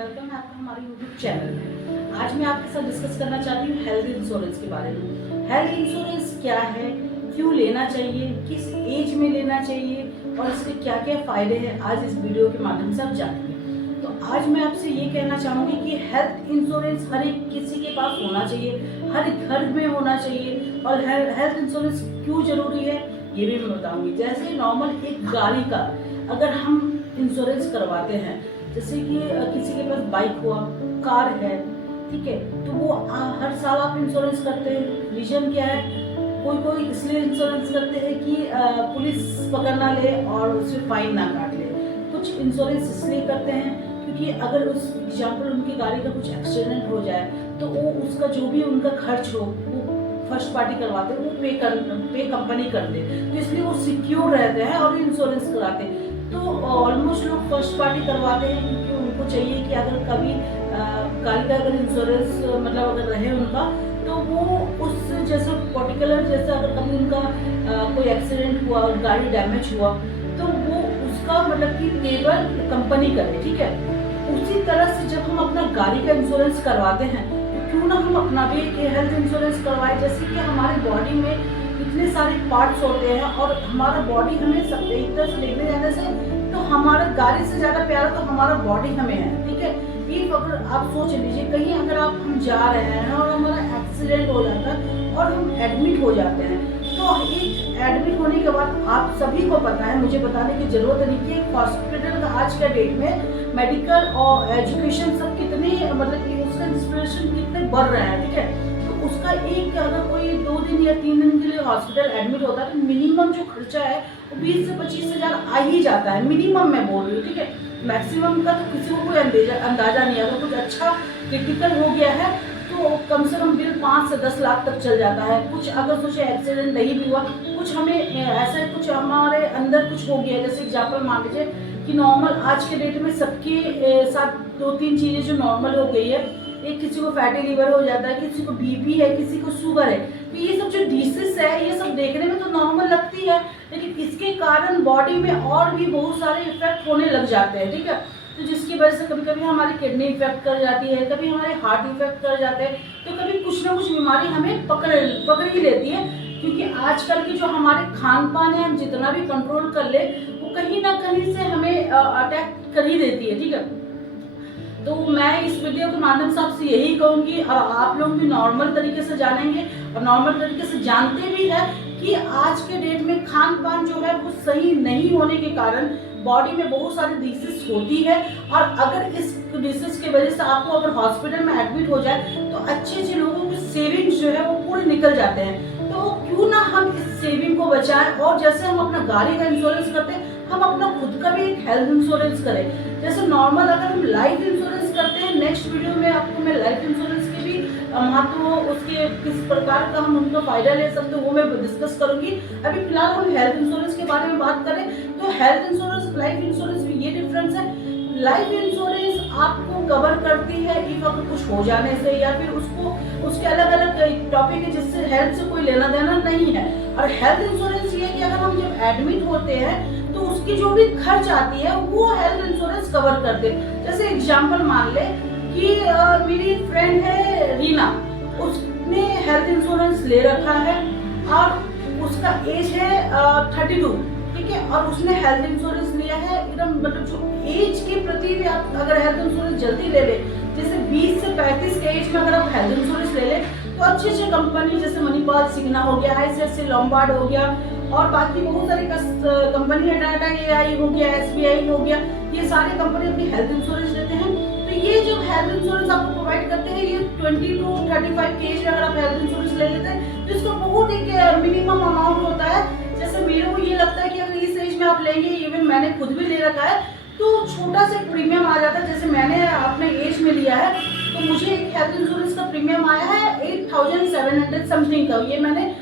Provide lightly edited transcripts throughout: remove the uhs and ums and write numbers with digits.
Welcome है आपका हमारे यूट्यूब चैनल में। आज मैं आपके साथ डिस्कस करना चाहती हूँ हेल्थ इंश्योरेंस के बारे में। हेल्थ इंश्योरेंस क्या है, क्यों लेना चाहिए, किस एज में लेना चाहिए और इसके क्या क्या फ़ायदे हैं, आज इस वीडियो के माध्यम से आप जानेंगे। तो आज मैं आपसे ये कहना चाहूँगी कि हेल्थ इंश्योरेंस हर एक किसी के पास होना चाहिए, हर घर में होना चाहिए। और हेल्थ इंश्योरेंस क्यों ज़रूरी है ये भी मैं बताऊँगी। जैसे नॉर्मल एक गाड़ी का अगर हम इंश्योरेंस करवाते हैं, जैसे कि किसी के पास बाइक हुआ, कार है, ठीक है, तो वो हर साल आप इंश्योरेंस करते हैं। रीजन क्या है, कोई इसलिए इंश्योरेंस करते हैं कि पुलिस पकड़ ना ले और उसे फाइन ना काट ले। कुछ इंश्योरेंस इसलिए करते हैं क्योंकि अगर उस एग्जाम्पल उनकी गाड़ी का कुछ एक्सीडेंट हो जाए तो वो उसका जो भी उनका खर्च हो वो फर्स्ट पार्टी करवाते हैं, वो पे कंपनी कर दे, तो इसलिए वो सिक्योर रहते हैं और इंश्योरेंस कराते हैं। तो ऑलमोस्ट लोग फर्स्ट पार्टी करवाते हैं क्योंकि उनको चाहिए कि अगर कभी गाड़ी का अगर इंश्योरेंस मतलब अगर रहे उनका, तो वो उस जैसे पर्टिकुलर जैसे अगर कभी उनका कोई एक्सीडेंट हुआ और गाड़ी डैमेज हुआ तो वो उसका मतलब कि पेपर कंपनी करे, ठीक है। उसी तरह से जब हम अपना गाड़ी का इंश्योरेंस करवाते हैं तो क्यों ना हम अपना भी एक हेल्थ इंश्योरेंस करवाएं। जैसे कि हमारी बॉडी में इतने सारे पार्ट्स होते हैं और हमारा बॉडी हमें सब एक तरह से देखने जाने से तो हमारा गाड़ी से ज़्यादा प्यारा तो हमारा बॉडी हमें है, ठीक है। ये अगर आप सोच लीजिए कहीं अगर हम जा रहे हैं और हमारा एक्सीडेंट हो जाता है और हम एडमिट हो जाते हैं, तो एक एडमिट होने के बाद आप सभी को पता है, मुझे बताने की जरूरत नहीं कि एक हॉस्पिटल का आज के डेट में मेडिकल और एजुकेशन सब कितने मतलब कि उसका इंस्पिरेशन कितने बढ़ रहे हैं, ठीक है। तो उसका एक अगर कोई 2 दिन या 3 दिन के लिए हॉस्पिटल एडमिट होता है तो मिनिमम जो खर्चा है वो 20 से 25 हज़ार आ ही जाता है, मिनिमम मैं बोल रही हूँ, ठीक है। मैक्सिमम का तो किसी को कोई अंदाजा नहीं है। अगर कुछ अच्छा क्रिटिकल हो गया है तो कम से कम बिल 5 से 10 लाख तक चल जाता है। कुछ अगर सोचे एक्सीडेंट नहीं भी हुआ, कुछ हमें ऐसा कुछ हमारे अंदर कुछ हो गया, जैसे एग्जाम्पल मान लीजिए कि नॉर्मल आज के डेट में सबके साथ 2-3 चीज़ें जो नॉर्मल हो गई है, एक किसी को फैटी लिवर हो जाता है, किसी को बीपी है, किसी को शुगर है, तो ये सब जो डिसीज है ये सब देखने में तो नॉर्मल लगती है, लेकिन इसके कारण बॉडी में और भी बहुत सारे इफेक्ट होने लग जाते हैं, ठीक है। तो जिसकी वजह से कभी कभी हमारी किडनी इफेक्ट कर जाती है, कभी हमारे हार्ट इफेक्ट कर जाते हैं, तो कभी कुछ ना कुछ बीमारी हमें पकड़ ही लेती है। क्योंकि आजकल की जो हमारे खान पान है, हम जितना भी कंट्रोल कर ले वो कहीं ना कहीं से हमें अटैक कर ही देती है, ठीक है। तो मैं इस वीडियो के माध्यम से आपसे यही कहूँगी और आप लोग भी नॉर्मल तरीके से जानेंगे और नॉर्मल तरीके से जानते भी हैं कि आज के डेट में खान पान जो है वो सही नहीं होने के कारण बॉडी में बहुत सारी डिसीज होती है। और अगर इस डिसीज की वजह से आपको अगर हॉस्पिटल में एडमिट हो जाए तो अच्छे लोगों की सेविंग्स जो है वो पूरे निकल जाते हैं। तो क्यों ना हम इस सेविंग को बचाएं और जैसे हम अपना गाड़ी का इंश्योरेंस करते हैं हम अपना खुद का भी एक हेल्थ इंश्योरेंस करें। जैसे नॉर्मल अगर हम लाइफ इंश्योरेंस करते हैं, नेक्स्ट वीडियो में आपको मैं लाइफ इंश्योरेंस के भी महत्व उसके किस प्रकार का हम उनका फायदा ले सकते हैं वो मैं डिस्कस करूंगी। अभी फिलहाल हम हेल्थ इंश्योरेंस के बारे में बात करें तो हेल्थ इंश्योरेंस लाइफ इंश्योरेंस में ये डिफरेंस है। लाइफ इंश्योरेंस आपको कवर करती है इफ अगर कुछ हो जाने से या फिर उसको उसके अलग अलग टॉपिक है जिससे हेल्थ से कोई लेना देना नहीं है। और हेल्थ इंश्योरेंस ये कि अगर हम जब एडमिट होते हैं तो उसकी जो भी खर्च आती है वो हेल्थ इंश्योरेंस कवर कर दे। जैसे एग्जांपल मान ले कि मेरी फ्रेंड है रीना, उसने हेल्थ इंश्योरेंस ले रखा है और उसका एज है 32, ठीक है, और उसने हेल्थ इंश्योरेंस लिया है एकदम मतलब जो एज के प्रति भी आप अगर हेल्थ इंश्योरेंस जल्दी ले ले, जैसे 20 से 35 के एज में अगर आप हेल्थ इंश्योरेंस ले ले तो अच्छे कंपनी जैसे मणिपाल सिग्ना हो गया, ICICI लोम्बार्ड हो गया और बाकी बहुत सारी कंपनी है, टाटा AI हो गया, SBI हो गया, ये सारे कंपनी अपनी हेल्थ इंश्योरेंस देते हैं। तो ये जो हेल्थ इंश्योरेंस आपको प्रोवाइड करते हैं ये 20 to 35 के एज में अगर आप हेल्थ इंश्योरेंस ले लेते हैं तो इसका बहुत एक मिनिमम अमाउंट होता है। जैसे मेरे को ये लगता है कि अगर इस एज में आप लेंगे, इवन मैंने खुद भी ले रखा है, तो छोटा सा प्रीमियम आ जाता है। जैसे मैंने अपने एज में लिया है तो मुझे एक हेल्थ इंश्योरेंस का प्रीमियम आया है 8700 समथिंग का। ये मैंने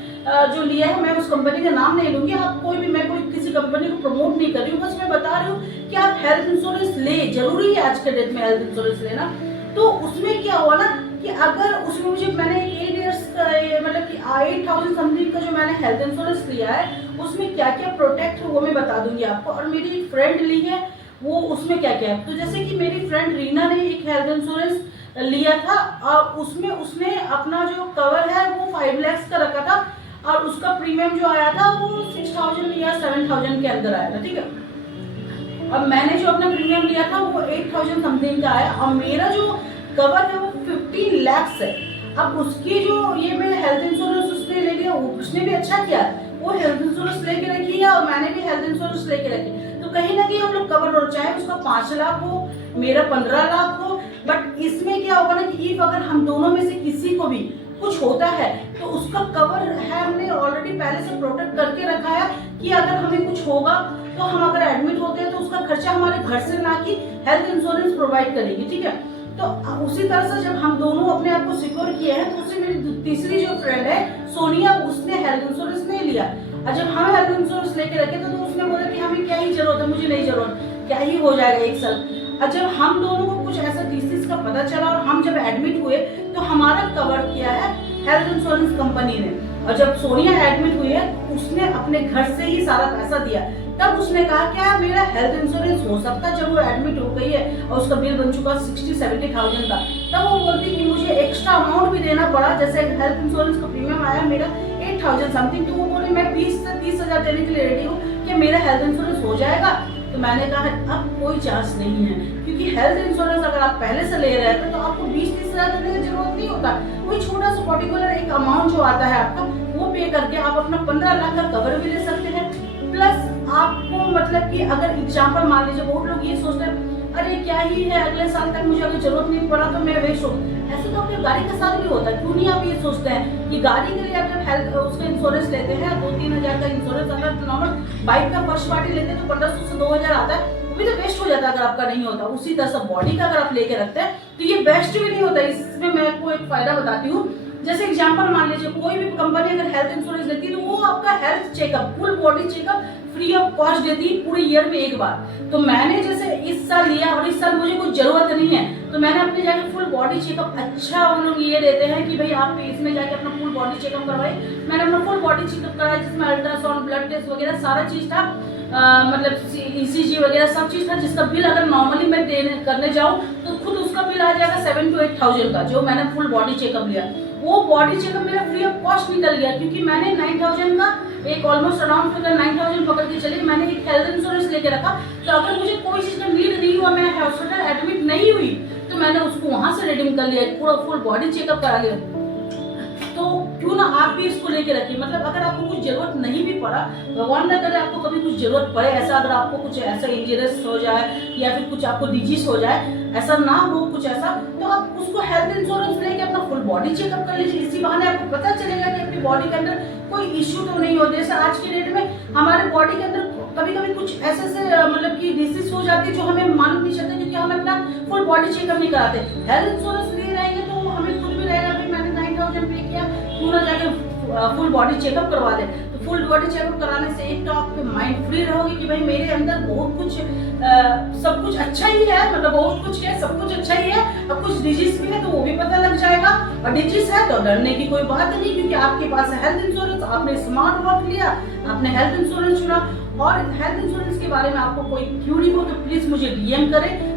जो लिया है, मैं उस कंपनी का नाम नहीं लूंगी, आप कोई भी, मैं कोई किसी कंपनी को प्रमोट नहीं कर रही हूँ, बस मैं बता रही हूँ कि आप हेल्थ इंश्योरेंस ले, जरूरी है आज के डेट में हेल्थ इंश्योरेंस लेना। तो उसमें क्या हुआ ना कि अगर उसमें मुझे मैंने 8 ईयर्स का मतलब कि 8000 समथिंग का जो मैंने हेल्थ इंश्योरेंस लिया है उसमें क्या क्या प्रोटेक्ट है वो मैं बता दूंगी आपको। और मेरी एक फ्रेंड ली है वो उसमें क्या क्या है। तो जैसे कि मेरी फ्रेंड रीना ने एक हेल्थ इंश्योरेंस लिया था और उसमें उसने अपना जो कवर है वो 5 लाख का रखा था और उसका प्रीमियम जो आया था वो 6,000 या 7,000 के अंदर आया था, ठीक है। और मैंने जो अपना प्रीमियम लिया था वो 8,000 समथिंग का आया और मेरा जो कवर है वो 15 लाख है। अब उसकी जो ये मैं हेल्थ इंश्योरेंस उसने ले लिया, उसने भी अच्छा किया, वो हेल्थ इंश्योरेंस लेके रखी है और मैंने भी हेल्थ इंश्योरेंस लेके रखी। तो कहीं ना कहीं हम लोग कवर हो, चाहे उसका 5 लाख हो मेरा 15 लाख हो, बट इसमें क्या होगा ना कि इफ अगर हम दोनों में से किसी को भी कुछ होता है तो उसका कवर है हमने ऑलरेडी पहले से प्रोटेक्ट करके रखा है कि अगर हमें कुछ होगा तो हम अगर एडमिट होते हैं तो उसका खर्चा हमारे घर से ना कि हेल्थ इंश्योरेंस प्रोवाइड करेगी, ठीक है। तो उसी तरह से जब हम दोनों अपने आप को सिक्योर किए हैं तो उससे मेरी तीसरी जो फ्रेंड है सोनिया, उसने हेल्थ इंश्योरेंस नहीं लिया और जब हम हेल्थ इंश्योरेंस लेके रखे तो उसने बोला कि हमें क्या ही जरूरत है, मुझे नहीं जरूरत, क्या ही हो जाएगा 1 साल। और जब हम दोनों को कुछ ऐसा डिसीज का पता चला और हम जब एडमिट हुए तो हमारा कवर किया है हेल्थ इंश्योरेंस कंपनी ने। और जब सोनिया एडमिट हुई है तो उसने अपने घर से ही सारा पैसा दिया। तब उसने कहा क्या मेरा हेल्थ इंश्योरेंस हो सकता, जब वो एडमिट हो गई है और उसका बिल बन चुका 60-70,000 का, तब वो बोलती कि मुझे एक्स्ट्रा अमाउंट भी देना पड़ा। जैसे हेल्थ इंश्योरेंस का प्रीमियम आया मेरा 8,000 समथिंग, तो वो बोले मैं 20 से 30,000 देने के लिए रेडी हूँ कि मेरा हेल्थ इंश्योरेंस हो जाएगा। तो मैंने कहा अब कोई चांस नहीं है, क्योंकि हेल्थ इंश्योरेंस अगर आप पहले से ले रहे थे तो आपको 20-30 हजार देने की जरूरत नहीं होता। कोई छोटा सा पर्टिकुलर एक अमाउंट जो आता है आपका वो पे करके आप अपना 15 लाख का कवर भी ले सकते हैं। प्लस आपको मतलब कि अगर एग्जाम्पल मान लीजिए बहुत लोग ये सोचते हैं अरे क्या ही है अगले साल तक मुझे अगर जरूरत नहीं पड़ा तो मैं वेस्ट हो, ऐसे तो अपने गाड़ी के साथ भी होता है। क्यों नहीं आप ये सोचते हैं कि गाड़ी के लिए आप जब हेल्थ उसका इंश्योरेंस लेते हैं 2-3 हजार का इंश्योरेंस, अगर नॉर्मल बाइक का फर्स्ट पार्टी लेते हैं तो 1500 से 2000 आता है, वो भी तो वेस्ट हो जाता है अगर आपका नहीं होता। उसी तरह से बॉडी का अगर आप लेके रखते हैं तो ये बेस्ट भी नहीं होता। इसमें मैं आपको एक फायदा बताती हूँ। जैसे एग्जांपल मान लीजिए कोई भी कंपनी अगर हेल्थ इंश्योरेंस देती है तो वो आपका health checkup, full body checkup free of cost देती है पूरे ईयर में एक बार। तो मैंने जैसे इस साल लिया और इस साल मुझे कुछ जरूरत नहीं है तो मैंने अपने जाके फुल बॉडी चेकअप, अच्छा वो लोग ये देते हैं कि भाई आप इसमें जाके अपना फुल बॉडी चेकअप करवाए। मैंने अपना फुल बॉडी चेकअप कराया जिसमें अल्ट्रासाउंड, ब्लड टेस्ट वगैरह सारा चीज था, मतलब ECG वगैरह सब चीज था, जिसका बिल अगर नॉर्मली मैं करने जाऊँ तो खुद उसका बिल आ जाएगा 7 to 8,000 का, जो मैंने फुल बॉडी चेकअप लिया। वो बॉडी चेकअप मेरा फ्री ऑफ कॉस्ट निकल गया क्योंकि मैंने 9,000 का एक ऑलमोस्ट अराउंड फिगर 9,000 पकड़ के चली, मैंने एक हेल्थ इंश्योरेंस लेके रखा। तो अगर मुझे कोई चीज का नीड नहीं हुआ, मैं हॉस्पिटल एडमिट नहीं हुई, तो मैंने उसको वहां से रिडीम कर लिया, पूरा फुल बॉडी चेकअप करा लिया। तो क्यों ना आप भी इसको लेके रखिए। मतलब अगर आपको कुछ जरूरत नहीं भी पड़ा, भगवान न करे आपको कभी कुछ जरूरत पड़े, ऐसा अगर आपको कुछ ऐसा इंजरियस हो जाए या फिर कुछ आपको डिजीज हो जाए, ऐसा ना हो कुछ ऐसा, तो आप उसको हेल्थ इंश्योरेंस लेके अपना फुल बॉडी चेकअप कर लीजिए। इसी बहाने आपको पता चलेगा कि अपनी बॉडी के अंदर कोई इश्यू तो नहीं हो। जैसे आज की डेट में हमारे बॉडी के अंदर कभी कभी कुछ ऐसे मतलब कि डिसीज हो जाती है जो हमें मालूम नहीं चलता क्योंकि हम अपना फुल बॉडी चेकअप नहीं कराते। हेल्थ इंश्योरेंस लिए रहेंगे तो हमें खुद भी रहेगा भाई मैंने 9,000 पे किया, क्यों ना जाके फुल बॉडी चेकअप करवा दे। तो फुल बॉडी चेकअप कराने से एक तो आपके माइंड फ्री रहोगे कि भाई मेरे अंदर बहुत कुछ सब कुछ अच्छा ही है, मतलब बहुत कुछ है, सब कुछ अच्छा ही है, अब कुछ डिजीज भी है तो वो भी पता लग जाएगा। और डिजीज है तो डरने की कोई बात नहीं क्योंकि आपके पास है हेल्थ इंश्योरेंस, आपने स्मार्ट वर्क लिया, आपने हेल्थ इंश्योरेंस चुना। और हेल्थ इंश्योरेंस के बारे में आपको कोई क्यूरी हो तो प्लीज मुझे DM करें।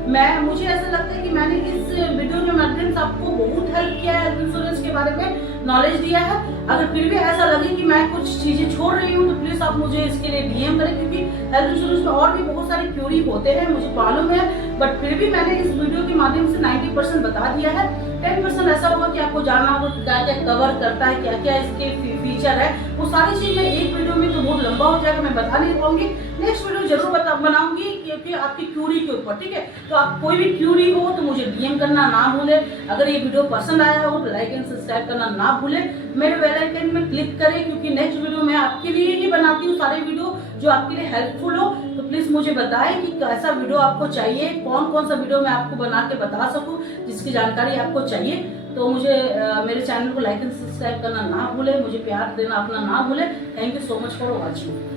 मुझे ऐसा लगता है कि मैंने इस वीडियो के माध्यम से आपको बहुत हेल्प किया है, हेल्थ इंश्योरेंस के बारे में नॉलेज दिया है। अगर फिर भी ऐसा लगे कि मैं कुछ चीजें छोड़ रही हूँ तो प्लीज आप मुझे इसके लिए DM करें क्योंकि हेल्थ इंश्योरेंस में और भी बहुत सारे क्यूरी होते हैं, मुझे मालूम है, बट फिर भी मैंने इस वीडियो के माध्यम से 90% बता दिया है। 10% ऐसा होगा कि आपको जानना होगा क्या क्या कवर करता है, क्या क्या इसके फीचर है, वो सारी चीज मैं एक वीडियो में तो बहुत लंबा हो जाएगा, मैं बता नहीं पाऊंगी। नेक्स्ट वीडियो जरूर बनाऊंगी क्योंकि आपकी क्यूरी के ऊपर, ठीक है। तो आप कोई भी क्यूरी हो तो मुझे DM करना ना भूले। अगर ये वीडियो पसंद आया हो तो लाइक एंड सब्सक्राइब करना ना भूले। मेरे बेल आइकन में क्लिक करें क्योंकि नेक्स्ट वीडियो मैं आपके लिए ही बनाती हूँ सारे वीडियो जो आपके लिए हेल्पफुल हो। तो प्लीज मुझे बताएं कि कैसा वीडियो आपको चाहिए, कौन कौन सा वीडियो मैं आपको बना के बता सकूं जिसकी जानकारी आपको चाहिए। तो मुझे मेरे चैनल को लाइक एंड सब्सक्राइब करना ना भूले, मुझे प्यार देना अपना ना भूले। Thank you so much for watching.